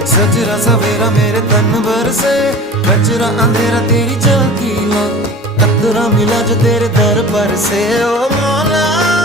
सजरा सवेरा मेरे तन भर से, कचरा अंधेरा तेरी झांकी ला, कतरा मिला जो तेरे दर पर से। ओ मौला